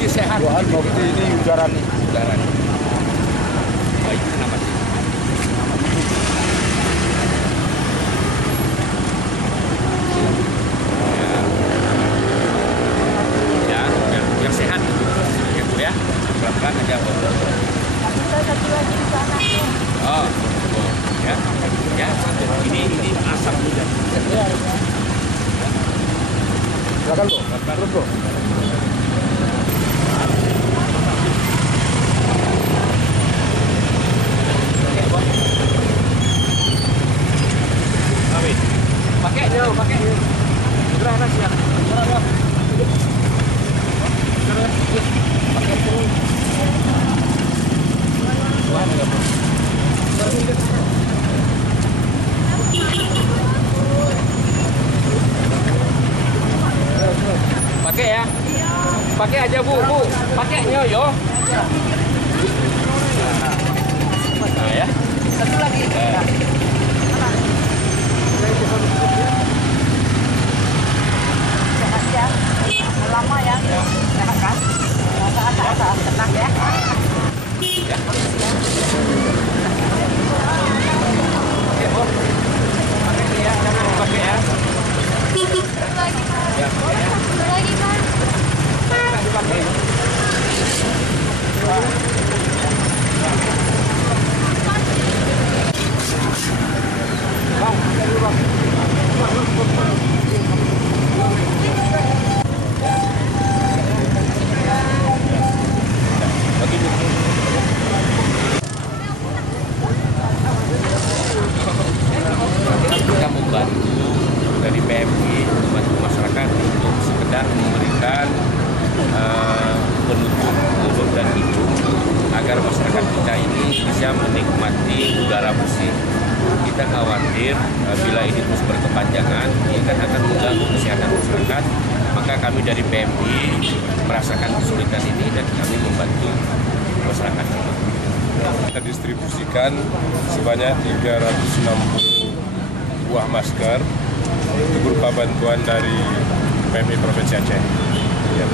mesti sehat. Mesti ini udara nih. Udara. Baik, kenapa sih? Ya, biar sehat gitu ya. Pelan-pelan aja. Satu lagi di sana. Oh, ya, ya. Ini asap juga. Silakan Bu. Terus Bu. Pakai dulu, pakai. Udah ada siap. Pakai dulu. Wah, enggak mau. Pakai ya. Pakai aja Bu. Pakai yo. Nah ya. Satu lagi. Sehat ya. Lama ya. Sehat kan? Sehat. Tenang ya. Ya. Oke, Bu. Pakai ini ya, jangan dipakai ya. Ya, pakai ya. Lagi kan? Jangan dipakai. Bang, dulu Bang. Bagi dulu. Kita membantu dari PMI, membantu masyarakat untuk sekedar memberikan penutup mulut dan hidung agar masyarakat kita ini bisa menikmati udara bersih. Kita khawatir bila ini terus berkepanjangan, ini akan mengganggu kesehatan masyarakat. Maka kami dari PMI merasakan kesulitan ini dan kami membantu masyarakat. Kita distribusikan sebanyak 360 buah masker. Itu berupa bantuan dari PMI Provinsi Aceh. Ya.